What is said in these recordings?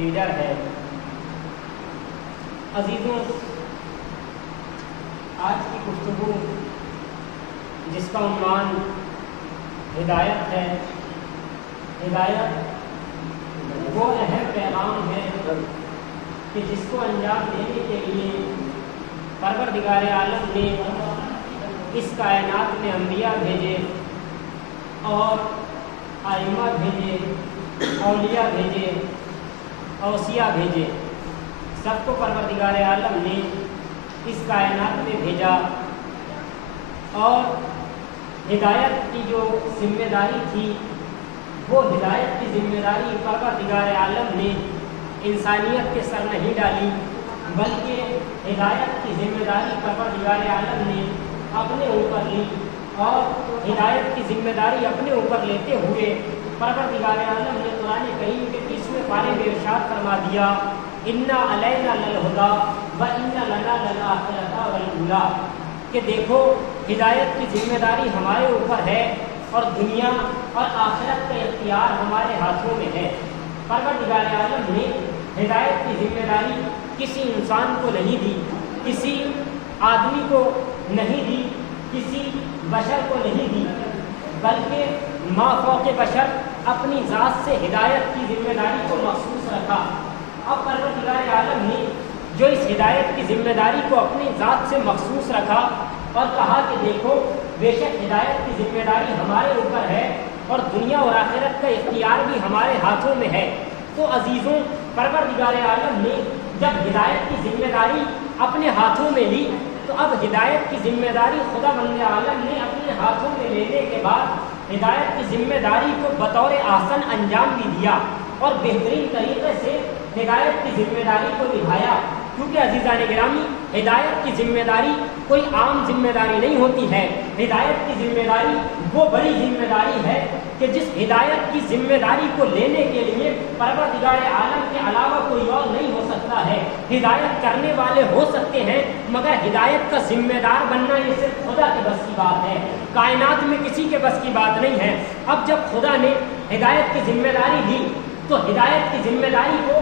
Leader ہے۔ عزیزوں، آج کی گفتگو جس کا عنوان ہدایت ہے، ہدایت وہ اہم پیغام ہے کہ جس کو انجام دینے کے لیے پروردگار عالم نے اس کائنات میں انبیاء بھیجے اور ائمہ بھیجے، اولیاء بھیجے، اوصیاء بھیجے، سب کو پروردگار عالم نے اس کائنات میں بھیجا، اور ہدایت کی جو ذمہ داری تھی وہ ہدایت کی ذمہ داری پروردگار عالم نے انسانیت کے سر نہیں ڈالی، بلکہ ہدایت کی ذمہ داری پروردگار عالم نے اپنے اوپر لی، اور ہدایت کی ذمہ داری اپنے اوپر لیتے ہوئے پروردگار عالم نے قرآن کریم کے 30ویں پارے میں ارشاد فرما دیا، اِنَّ عَلَيْنَا لَلْہُدَىٰ وَإِنَّ لَنَا لَلْآخِرَةَ وَالْأُولَىٰ، کہ دیکھو ہدایت کی ذمہ داری ہمارے اوپر ہے اور دنیا اور آخرت کا اختیار ہمارے ہاتھوں میں ہے۔ پروردگار عالم نے ہدایت کی ذمہ داری کسی انسان کو نہیں دی، کسی آدمی کو نہیں دی، کسی بشر کو نہیں دی، بلکہ ما فوق بشر اپنی ذات سے ہدایت کی ذمہ داری کو مخصوص رکھا۔ اب پروردگار عالم نے جو اس ہدایت کی ذمہ داری کو اپنی ذات سے مخصوص رکھا اور کہا کہ دیکھو بے شک ہدایت کی ذمہ داری ہمارے اوپر ہے اور دنیا اور آخرت کا اختیار بھی ہمارے ہاتھوں میں ہے، تو عزیزوں، پروردگار عالم نے جب ہدایت کی ذمہ داری اپنے ہاتھوں میں لی تو اب ہدایت کی ذمہ داری خدا بند عالم نے اپنے ہاتھوں میں لینے کے بعد ہدایت کی ذمہ داری کو بطور احسن انجام بھی دیا اور بہترین طریقے سے ہدایت کی ذمہ داری کو نبھایا، کیونکہ عزیزان گرامی، ہدایت کی ذمہ داری کوئی عام ذمہ داری نہیں ہوتی ہے۔ ہدایت کی ذمہ داری وہ بڑی ذمہ داری ہے کہ جس ہدایت کی ذمہ داری کو لینے کے لیے پروردگار عالم کے علاوہ کوئی اور نہیں ہو سکتا ہے۔ ہدایت کرنے والے ہو سکتے ہیں، مگر ہدایت کا ذمہ دار بننا یہ صرف خدا کے بس کی بات ہے، کائنات میں کسی کے بس کی بات نہیں ہے۔ اب جب خدا نے ہدایت کی ذمہ داری دی تو ہدایت کی ذمہ داری کو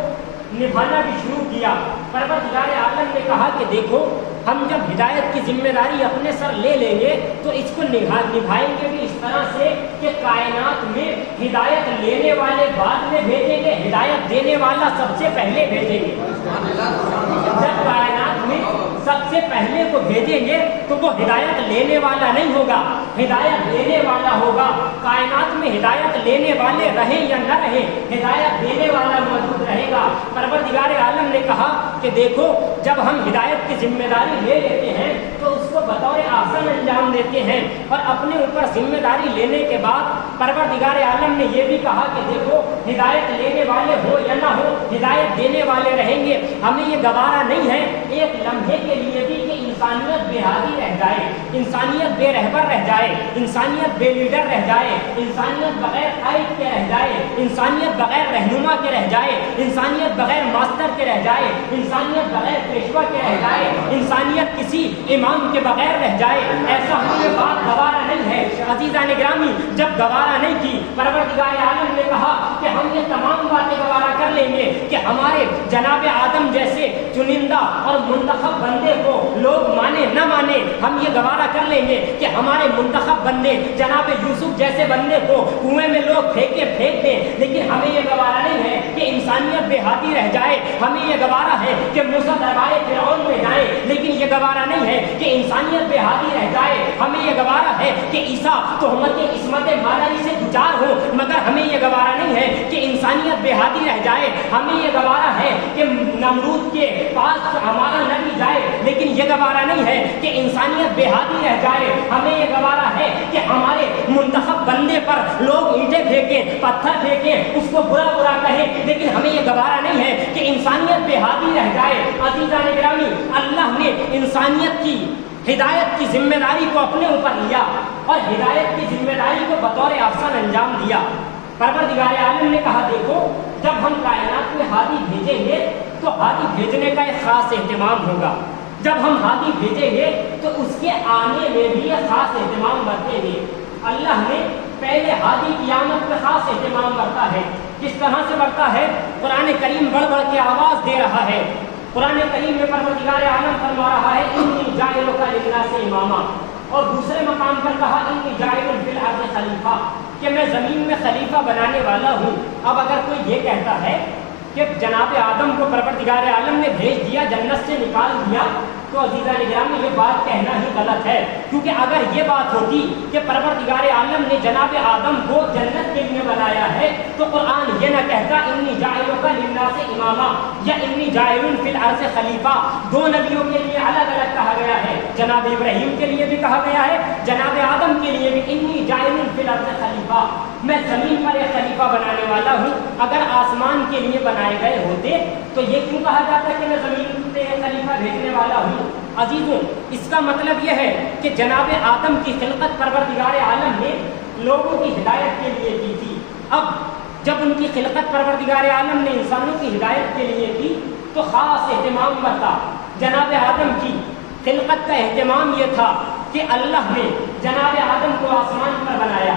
نبھانا بھی شروع کیا۔ پروردگار عالم نے کہا کہ دیکھو ہم جب ہدایت کی ذمہ داری اپنے سر لے لیں گے تو اس کو نبھائیں گے بھی اس طرح سے کہ کائنات میں ہدایت لینے والے بعد میں بھیجیں گے، ہدایت دینے والا سب سے پہلے بھیجیں گے۔ جب کائنات میں سب سے پہلے کو بھیجیں گے تو وہ ہدایت لینے والا نہیں ہوگا، ہدایت دینے والا ہوگا۔ کائنات میں ہدایت لینے والے رہیں یا نہ رہیں، ہدایت دینے والا موجود رہے گا۔ پروردگار عالم نے کہا کہ دیکھو جب ہم ہدایت کی ذمہ داری لے لیتے ہیں تو اس کو بطور احسن انجام دیتے ہیں، اور اپنے اوپر ذمہ داری لینے کے بعد پروردگار عالم نے یہ بھی کہا کہ دیکھو ہدایت لینے والے ہو یا نہ ہو، ہدایت دینے والے رہیں گے۔ ہمیں یہ گوارا نہیں ہے ایک لمحے کے لیے بھی کہ انسانیت بے ہادی رہ جائے، انسانیت بے رہبر رہ جائے، انسانیت بے لیڈر رہ جائے، انسانیت بغیر قائد کے رہ جائے، انسانیت بغیر رہنما کے رہ جائے، انسانیت بغیر ماسٹر کے رہ جائے، انسانیت بغیر پیشوا کے رہ جائے، انسانیت کسی امام کے بغیر رہ جائے، ایسا ہمیں بات گوارا نہیں ہے۔ عزیزان گرامی، جب گوارا نہیں کی، پروردگار عالم نے کہا کہ ہم یہ تمام باتیں گوارا کر لیں گے کہ ہمارے جناب آدم جیسے چنندہ اور منتخب بندے کو لوگ مانے نہ مانے، ہم یہ گوارا کر لیں گے کہ ہمارے منتخب بندے جناب یوسف جیسے بندے کو کنویں میں لوگ پھینک دیں، لیکن ہمیں یہ گوارا نہیں ہے کہ انسانیت بے ہادی رہ جائے۔ ہمیں یہ گوارا ہے کہ موسیٰ دربارے فرعون میں جائیں، لیکن یہ گوارا نہیں ہے کہ انسانیت بے ہادی رہ جائے۔ ہمیں یہ گوارا ہے کہ عیسیٰ تہمت عصمت مادری سے دوچار ہو، مگر ہمیں یہ گوارا نہیں ہے کہ انسانیت بے ہادی رہ جائے۔ ہمیں یہ گوارا ہے کہ نمرود کے پاس ہمارا نبی جائے، لیکن یہ گوارا نہیں ہے کہ انسانیت بے ہادی رہ جائے۔ ہمیں یہ گوارا ہے کہ ہمارے منتخب بندے پر لوگ اینٹیں پھینکیں، پتھر پھینکیں، اس کو برا برا کہیں، لیکن ہمیں یہ گوارا نہیں ہے کہ انسانیت بے ہادی رہ جائے۔ عزیزان گرامی، اللہ نے انسانیت کی ہدایت کی ذمہ داری کو اپنے اوپر لیا اور ہدایت کی ذمہ داری کو بطور احسن انجام دیا۔ پروردگار عالم نے کہا دیکھو جب ہم کائنات میں ہادی بھیجیں گے تو ہادی بھیجنے کا ایک خاص اہتمام ہوگا، جب ہم ہادی بھیجیں گے تو اس کے آنے میں بھی ایک خاص اہتمام برتیں گے۔ اللہ نے پہلے ہادی کی آمد پہ خاص اہتمام برتا ہے، کس طرح سے بڑھتا ہے؟ قرآن کریم بڑھ بڑھ کے آواز دے رہا ہے۔ قرآن کریم میں پروردگار عالم فرما رہا ہے انی جاعلک للناس اماما، اور دوسرے مقام پر کہا انی جاعل فی الارض خلیفہ، کہ میں زمین میں خلیفہ بنانے والا ہوں۔ اب اگر کوئی یہ کہتا ہے کہ جناب آدم کو پروردگار عالم نے بھیج دیا، جنت سے نکال دیا، تو عزیزان گرامی یہ بات کہنا ہی غلط ہے، کیونکہ اگر یہ بات ہوتی کہ پروردگار عالم نے جناب آدم کو جنت کے لیے بنایا ہے تو قرآن یہ نہ کہتا انی جاعلک للناس اماما یا انی جاعل فی الارض خلیفہ۔ دو نبیوں کے لیے الگ الگ کہا گیا ہے، جناب ابراہیم کے لیے بھی کہا گیا ہے، جناب آدم کے لیے بھی انی جاعل فی الارض خلیفہ، میں زمین پر ایک خلیفہ بنانے والا ہوں۔ اگر آسمان کے لیے بنائے گئے ہوتے تو یہ کیوں کہا جاتا کہ میں زمین پہ ایک خلیفہ بھیجنے والا ہوں؟ عزیزوں، اس کا مطلب یہ ہے کہ جناب آدم کی خلقت پروردگار عالم نے لوگوں کی ہدایت کے لیے کی تھی۔ اب جب ان کی خلقت پروردگار عالم نے انسانوں کی ہدایت کے لیے کی تو خاص اہتمام برتا۔ جناب آدم کی خلقت کا اہتمام یہ تھا کہ اللہ نے جناب آدم کو آسمان پر بنایا،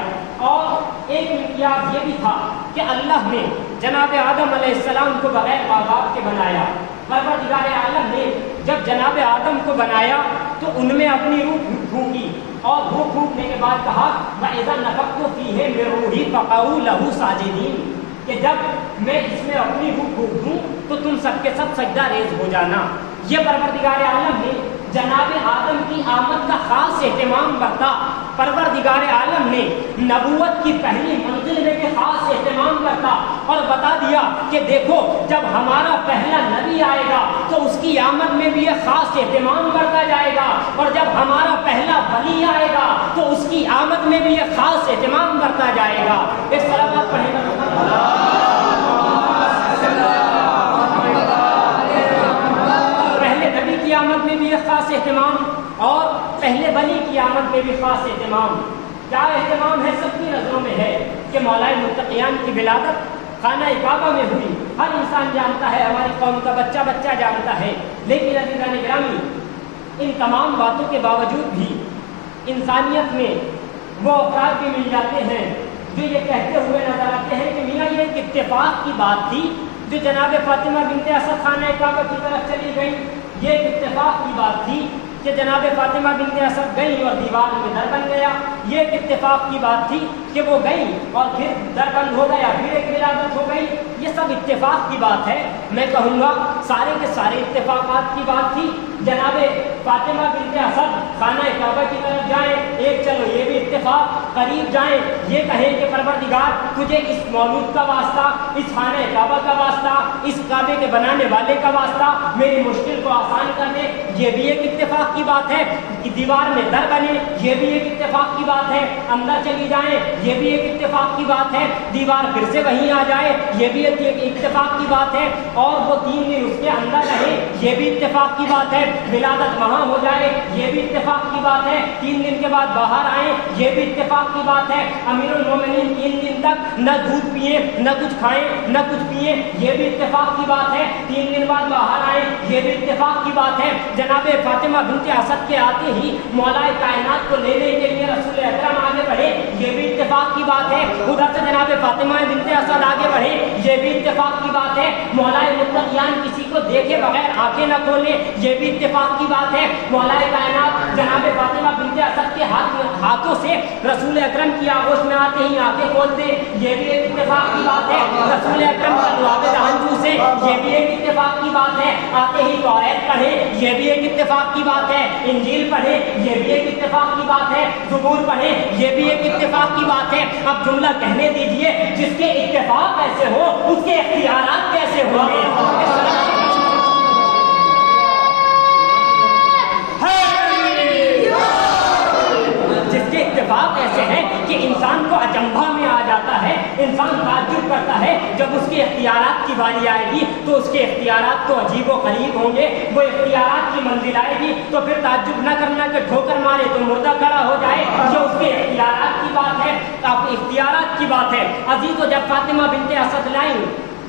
اور ایک امتیاز یہ بھی تھا کہ اللہ نے جناب آدم علیہ السلام کو بغیر ماں باپ کے بنایا۔ پروردگار عالم نے جب جناب آدم کو بنایا تو ان میں اپنی روح پھونکی، اور روح پھونکنے کے بعد کہا وَإِذَا نَفَخْتُ فِيهِ مِن رُوحِي فَقَعُوا لَهُ سَاجِدِينَ، کہ جب میں اس میں اپنی روح پھونک دوں تو تم سب کے سب سجدہ ریز ہو جانا۔ یہ پروردگار عالم نے جناب آدم کی آمد کا خاص اہتمام برتا۔ پروردگار عالم نے نبوت کی پہلی منزل میں بھی خاص اہتمام کرتا اور بتا دیا کہ دیکھو جب ہمارا پہلا نبی آئے گا تو اس کی آمد میں بھی یہ خاص اہتمام کرتا جائے گا، اور جب ہمارا پہلا ولی آئے گا تو اس کی آمد میں بھی یہ خاص اہتمام کرتا جائے گا۔ ایک صلوات پڑھیں گا۔ کی آمد میں بھی ایک خاص اہتمام، اور پہلے ولی کی آمد میں بھی خاص اہتمام۔ کیا اہتمام ہے؟ سب کی نظروں میں ہے کہ مولا متقیان کی ولادت خانہ کعبہ میں ہوئی، ہر انسان جانتا ہے، ہماری قوم کا بچہ بچہ جانتا ہے۔ لیکن عزیزان گرامی، ان تمام باتوں کے باوجود بھی انسانیت میں وہ افراد بھی مل جاتے ہیں جو یہ کہتے ہوئے نظر آتے ہیں کہ میاں یہ ایک اتفاق کی بات تھی جو جناب فاطمہ بنت اسد خانہ کعبہ کی طرف چلی گئی، یہ ایک اتفاق کی بات تھی کہ جناب فاطمہ بنت اسد گئی اور دیوار میں در بن گیا، یہ ایک اتفاق کی بات تھی کہ وہ گئی اور پھر در بند ہو گیا، پھر ایک ولادت ہو گئی، یہ سب اتفاق کی بات ہے۔ میں کہوں گا سارے کے سارے اتفاقات کی بات تھی۔ جناب فاطمہ بنت اسد خانہ کعبہ کی طرف جائیں، ایک چلو یہ بھی اتفاق، قریب جائیں یہ کہیں کہ پروردگار تجھے اس مولود کا واسطہ، اس خانہ کعبہ کا واسطہ، اس کعبے کے بنانے والے کا واسطہ میری مشکل کو آسان کر دے، یہ بھی ایک اتفاق کی بات ہے۔ دیوار میں در بنے، یہ بھی ایک اتفاق کی بات ہے۔ اندر چلی جائیں، یہ بھی ایک اتفاق کی بات ہے۔ دیوار پھر سے وہیں آ جائے، یہ بھی ایک اتفاق کی بات ہے۔ اور وہ 3 دن اس کے اندر رہے، یہ بھی اتفاق کی بات ہے۔ ولادت وہاں ہو جائے، یہ بھی اتفاق کی بات ہے۔ 3 دن کے بعد باہر آئیں، یہ بھی اتفاق کی بات ہے۔ امیر المومنین 3 دن تک نہ دودھ پئیں، نہ کچھ کھائیں، نہ کچھ پئیں، یہ بھی اتفاق کی بات ہے۔ 3 دن بعد باہر آئیں، یہ بھی اتفاق کی بات ہے۔ جناب فاطمہ بنت اسد کے آتے ہی مولا کائنات کو لینے کے لیے رسول اکرم آگے بڑھے، یہ بھی اتفاق کی بات ہے۔ ادھر سے جناب فاطمہ بنت اسد آگے بڑھے، یہ بھی اتفاق کی بات ہے۔ مولا متقیان کسی کو دیکھے بغیر آنکھیں نہ کھولے، یہ بھی اتفاق کی بات ہے۔ مولا کائنات جناب فاطمہ بنت اسد کے ہاتھوں سے رسول اکرم کی آغوش میں آتے ہی آنکھیں کھول دے، یہ بھی ایک اتفاق کی بات ہے۔ رسول اکرم کا لعاب دہن چوسے، یہ بھی ایک اتفاق کی بات ہے۔ آتے ہی توریت پڑھے، یہ بھی ایک اتفاق کی بات ہے۔ انجیل پڑھے، یہ بھی ایک اتفاق کی بات ہے۔ زبور پڑھے، یہ بھی ایک اتفاق کی بات ہے۔ اب جملہ کہنے دیجئے، جس کے اتفاق ایسے ہو اس کے اختیارات کیسے ہوں گے؟ جس کے اتفاق ایسے ہیں کہ انسان کو اچنبھا میں آ جاتا ہے، انسان تعجب کرتا ہے۔ جب اس کے اختیارات کی باری آئے گی تو اس کے اختیارات تو عجیب و غریب ہوں گے۔ وہ اختیارات کی منزل آئے گی تو پھر تعجب نہ کرنا کہ ٹھوکر مارے تو مردہ کھڑا ہو جائے۔ یہ اس کے اختیارات کی بات ہے، اختیارات کی بات ہے۔ عزیزو جب فاطمہ بنت اسد لائیں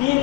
3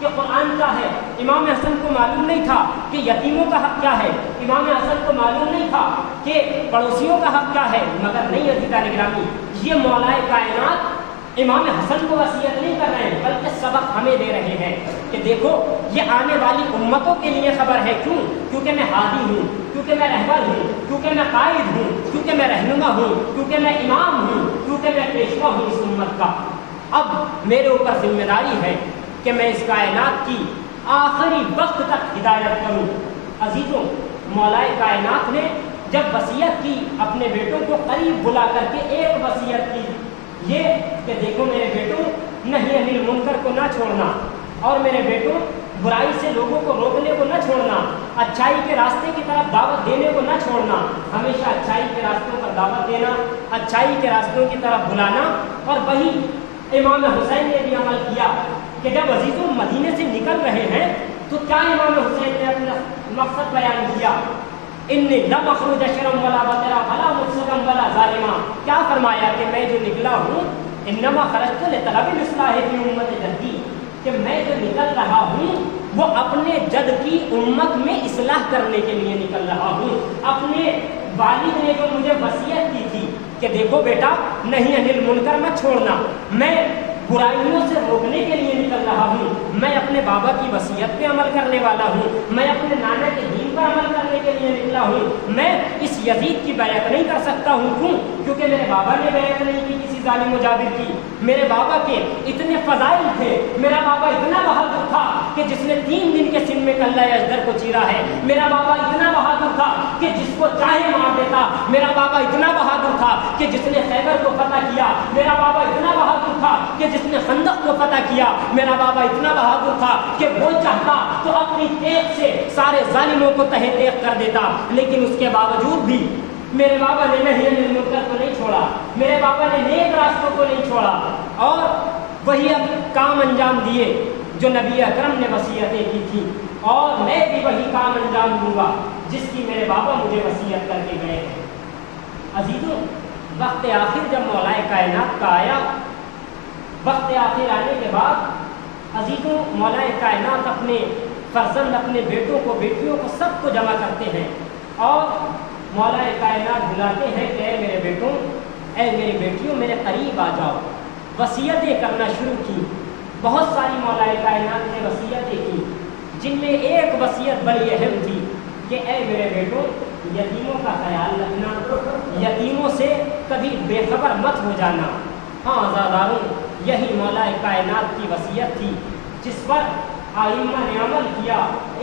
کہ قرآن کیا ہے، امام حسن کو معلوم نہیں تھا کہ یتیموں کا حق کیا ہے، امام حسن کو معلوم نہیں تھا کہ پڑوسیوں کا حق کیا ہے، مگر نہیں عزیزان گرامی، یہ مولا کائنات امام حسن کو وصیت نہیں کر رہے ہیں بلکہ سبق ہمیں دے رہے ہیں کہ دیکھو یہ آنے والی امتوں کے لیے خبر ہے، کیوں؟ کیونکہ میں ہادی ہوں، کیونکہ میں رہبر ہوں، کیونکہ میں قائد ہوں، کیونکہ میں رہنما ہوں، کیونکہ میں امام ہوں، کیونکہ میں پیشوا ہوں اس امت کا۔ اب میرے اوپر ذمہ داری ہے کہ میں اس کائنات کی آخری وقت تک ہدایت کروں۔ عزیزوں، مولا کائنات نے جب وصیت کی اپنے بیٹوں کو قریب بلا کر کے ایک وصیت کی، یہ کہ دیکھو میرے بیٹوں، نہی عن المنکر کو نہ چھوڑنا، اور میرے بیٹوں برائی سے لوگوں کو روکنے کو نہ چھوڑنا، اچھائی کے راستے کی طرف دعوت دینے کو نہ چھوڑنا، ہمیشہ اچھائی کے راستوں پر دعوت دینا، اچھائی کے راستوں کی طرف بلانا۔ اور وہی امام حسین نے بھی عمل کیا کہ جب عزیزوں مدینے سے نکل رہے ہیں تو کیا امام حسین نے اپنا مقصد بیان کیا؟ انی لم اخرج شرا ولا بطرا ولا مفسدا ولا ظالما، کیا فرمایا کہ میں جو نکلا ہوں انما خرجت لطلب الاصلاح فی امت جدی، کہ میں جو نکل رہا ہوں وہ اپنے جد کی امت میں اصلاح کرنے کے لیے نکل رہا ہوں۔ اپنے والد نے جو مجھے وصیت کی تھی کہ دیکھو بیٹا نہیں عن المنکر میں چھوڑنا، میں برائیوں سے روکنے کے لیے نکل رہا ہوں، میں اپنے بابا کی وصیت پہ عمل کرنے والا ہوں، میں اپنے نانا کے دین پر عمل کرنے کے لیے نکلا ہوں، میں اس یزید کی بیعت نہیں کر سکتا ہوں، کیوں؟ کیونکہ میرے بابا نے بیعت نہیں کی کسی ظالم و جابر کی، میرے بابا کے اتنے فضائل تھے، میرا بابا اتنا بہادر تھا کہ جس نے 3 دن کے سن میں کلہ اجدر کو چیرا ہے، میرا بابا اتنا بہادر تھا کہ جس کو چاہے مار دیتا، میرا بابا اتنا بہادر تھا کہ جس نے خیبر کو فتح کیا، میرا بابا اتنا بہادر تھا کہ جس نے خندق کو فتح کیا، میرا بابا اتنا بہادر تھا کہ وہ چاہتا تو اپنی تیغ سے سارے ظالموں کو تہہ تیغ کر دیتا، لیکن اس کے باوجود بھی میرے بابا نے نہی عن المنکر کو نہیں چھوڑا، میرے بابا نے نیک راستوں کو نہیں چھوڑا، اور وہی اب کام انجام دیے جو نبی اکرم نے وصیتیں کی تھی، اور میں بھی وہی کام انجام دوں گا جس کی میرے بابا مجھے وصیت کر کے گئے ہیں۔ عزیزوں، وقت آخر جب مولا کائنات کا آیا، وقت آخر آنے کے بعد عزیزوں مولا کائنات اپنے فرزند، اپنے بیٹوں کو، بیٹیوں کو، سب کو جمع کرتے ہیں اور مولا کائنات بلاتے ہیں کہ اے میرے بیٹوں، اے میری بیٹیوں، میرے قریب آ جاؤ۔ وصیتیں کرنا شروع کی، بہت ساری مولا کائنات نے وصیتیں کی، جن میں ایک وصیت بڑی اہم تھی کہ اے میرے بیٹوں، یتیموں کا خیال رکھنا، یتیموں سے کبھی بے خبر مت ہو جانا۔ ہاں عزاداروں، یہی مولا کائنات کی وصیت تھی جس پر آئمہ نے عمل کیا۔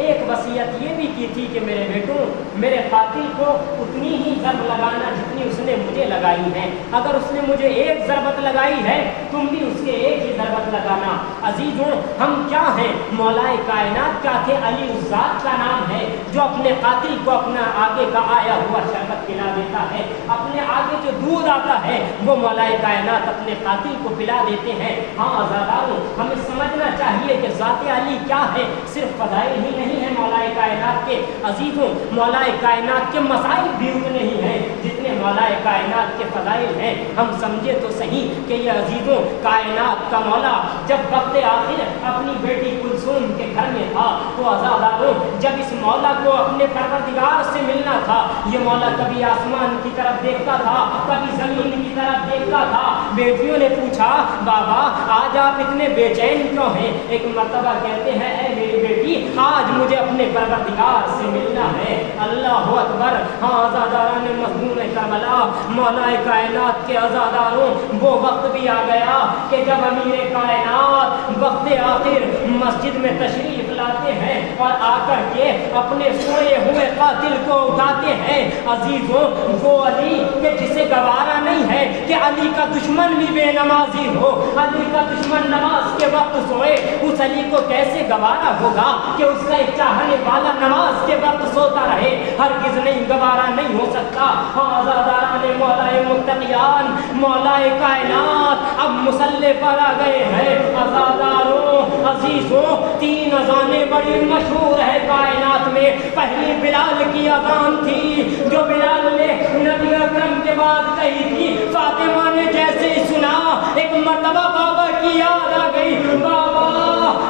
ایک وصیت یہ بھی کی تھی کہ میرے بیٹوں، میرے قاتل کو اتنی ہی ضرب لگانا جتنی اس نے مجھے لگائی ہے، اگر اس نے مجھے ایک ضربت لگائی ہے تم بھی اس کے ایک ہی ضربت لگانا۔ عزیزوں، ہم کیا ہیں؟ مولا کائنات کیا تھے؟ علی الذات کا نام ہے جو اپنے قاتل کو اپنا آگے کا آیا ہوا شربت پلا دیتا ہے، اپنے آگے جو دودھ آتا ہے وہ مولا کائنات اپنے قاتل کو پلا دیتے ہیں۔ ہاں عزاداروں، ہمیں سمجھنا چاہیے کہ ذات علی کیا ہے، صرف فضائل ہی نہیں ہے مولا کائنات کے۔ عزیزوں، مولا کائنات کے مسائل بھی اتنے ہی ہیں جتنے مولا کائنات کے فضائل ہیں۔ ہم سمجھے تو صحیح کہ یہ عزیزوں کائنات کا مولا جب وقت آخر اپنی بیٹی کلثوم کے گھر میں تھا تو عزاداروں جب اس مولا کو اپنے پروردگار سے ملنا تھا، یہ مولا کبھی آسمان کی طرف دیکھتا تھا، کبھی زمین کی طرف دیکھتا تھا۔ بیٹیوں نے پوچھا بابا آج آپ اتنے بے چین کیوں ہیں؟ ایک مرتبہ کہتے ہیں اے میری بیٹی آج مجھے اپنے پروردگار سے ملنا ہے۔ اللہ اکبر۔ ہاں عزاداران مظلوم کربلا، مولا کائنات کے عزاداروں، وہ وقت بھی آ گیا کہ جب امیر کائنات وقت آخر مسجد میں تشریف لاتے ہیں اور آ کر کے اپنے سوئے ہوئے قاتل کو اٹھاتے ہیں۔ عزیزوں، وہ علی کہ جسے گوارا نہیں ہے کہ علی کا دشمن بھی بے نمازی ہو، علی کا دشمن نماز کے وقت سوئے، اس علی کو کیسے گوارا ہوگا کہ اس کا ایک چاہنے والا نماز کے وقت سوتا رہے؟ ہرگز نہیں، گوارا نہیں ہو سکتا۔ ہاں عزاداران مولا متقیان، مولا کائنات اب مصلی پر آ گئے ہیں۔ عزاداروں، عزیزوں، 3 اذانیں بڑی مشہور ہے کائنات میں۔ پہلی بلال کی اذان تھی جو بلال نے نبی اکرم کے بعد کہی تھی، فاطمہ نے جیسے ہی سنا ایک مرتبہ بابا کی یاد آ گئی، بابا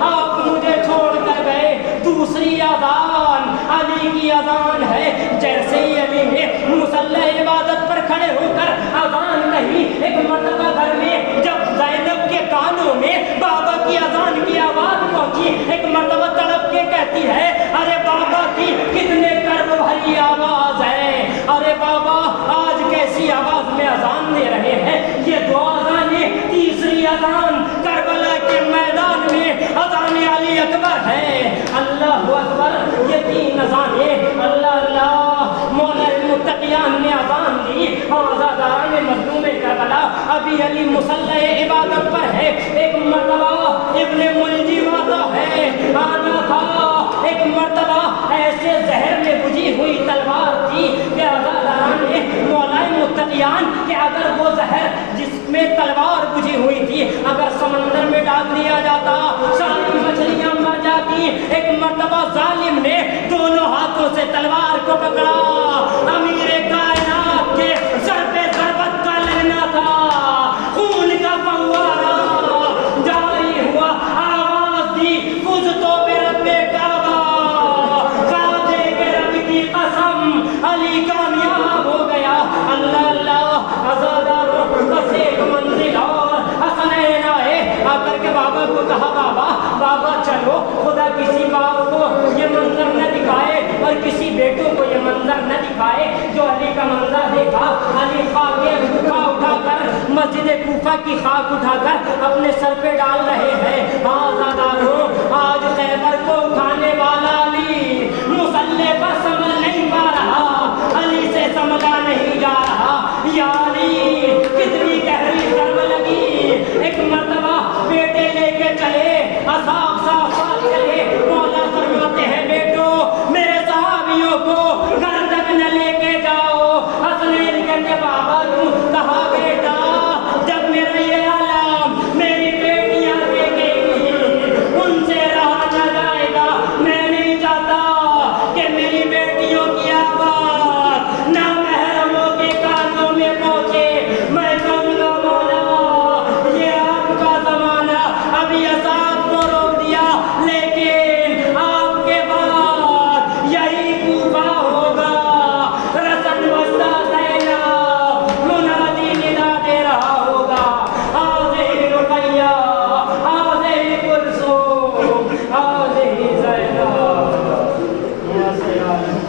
آپ مجھے اذان ہے. جیسے ہی علی نے مصلی عبادت پر کھڑے ہو کر اذان کہی، ایک مرتبہ گھر میں جب زینب کے کانوں میں بابا کی اذان کی آواز پہنچی، ایک مرتبہ تڑپ کے کہتی ہے ارے بابا کی کتنے کرب بھری آواز ہے، ارے بابا آج کیسی آواز میں اذان دے رہے ہیں. یہ دو اذانیں، تیسری اذان کربلا کے میدان میں اذان علی اکبر ہے. اللہ اکبر. یہ تین اذانیں اللہ اللہ مولا المتقیان نے اذان دی. آزاداران مظلوم کربلا ابھی علی مصلی عبادت پر ہے. ایک مرتبہ ابن ملجم آتا ہے، آنا تھا. ایک مرتبہ ایسے زہر میں بجھی ہوئی تلوار تھی کہ آزاداران نے مولا متقیان کہ اگر وہ زہر جس میں تلوار بجھی ہوئی تھی اگر سمندر میں ڈال دیا جاتا ساری مچھلیاں مر جاتی. ایک مرتبہ ظالم نے دونوں ہاتھوں سے تلوار کو پکڑا. امیر کائنات کے سر پہ ضربت کا لگنا تھا، خون کا فوارہ جاری ہوا. آواز دی کچھ تو بے رب کعبہ، کعبے کے رب کی قسم علی کامیاب ہو گیا. اللہ اللہ. عزاداروں بس ایک منزل اور حسنین آئے، آ کر کے بابا کو کہا بابا چلو خدا کسی باپ کو یہ منظر نہ دکھائے اور کسی بیٹوں کو یہ منظر نہ دکھائے جو علی کا منظر دیکھا. علی خاک اٹھا کر مسجد کوفہ کی خاک اٹھا کر اپنے سر پہ ڈال رہے ہیں. آزاداروں آج خیبر کو اٹھانے والا علی مصلی پر سنبھل نہیں پا رہا، علی سے سنبھلا نہیں جا رہا. یا